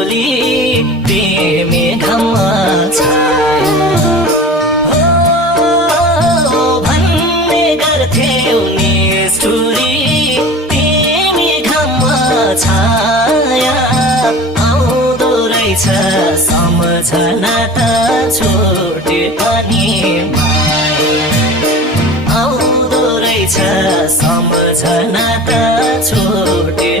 भोलि तिमी घाममा छाया भन्ने गर्थ्यौ निष्ठुरी तिमी घाममा छाया आउँदो रहेछ सम्झना त छुटे पनि आउँदो रहेछ सम्झना त छुटे